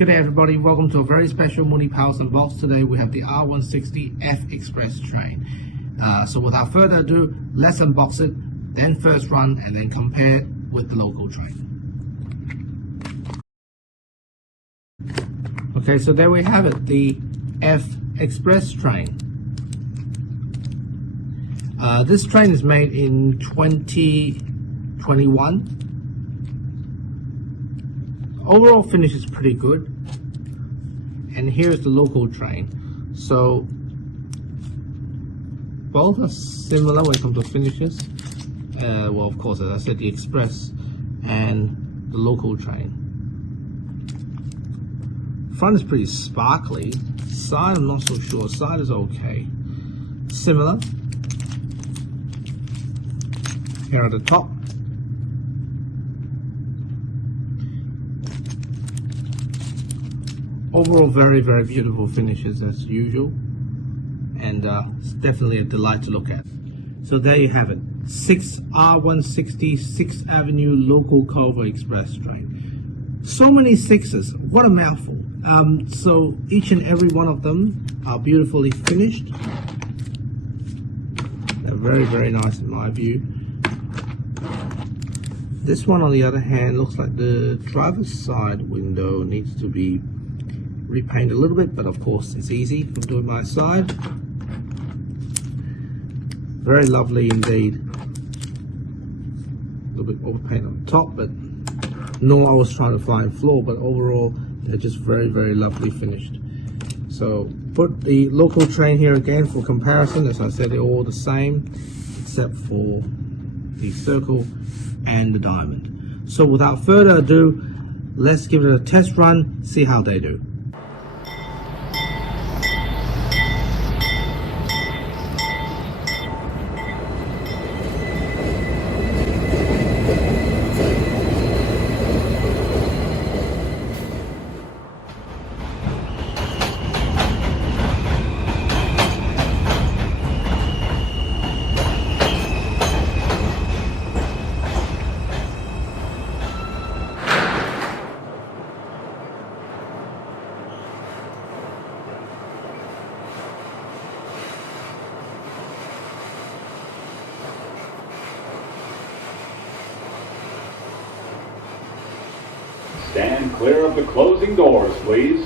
G'day everybody, welcome to a very special Munipals Unbox. Today we have the R160 F Express train. So without further ado, let's unbox it, then first run and then compare it with the local train. Okay, so there we have it, the F Express train. This train is made in 2021. Overall finish is pretty good, and here's the local train. So both are similar when it comes to finishes. Well, of course, as I said, the Express and the local train. Front is pretty sparkly. Side, I'm not so sure. Side is okay. Similar. Here at the top. Overall, very, very beautiful finishes as usual, and it's definitely a delight to look at. So there you have it, R160 6th Avenue Local Culver Express train. So many sixes, what a mouthful. So each and every one of them are beautifully finished. They're very, very nice in my view. This one, on the other hand, looks like the driver's side window needs to be repaint a little bit, but of course it's easy from doing my side. Very lovely indeed. A little bit overpaint on top, but no, I was trying to find flaw, but overall they're just very, very lovely finished. So put the local train here again for comparison. As I said, they're all the same except for the circle and the diamond. So without further ado, let's give it a test run, see how they do. Stand clear of the closing doors, please.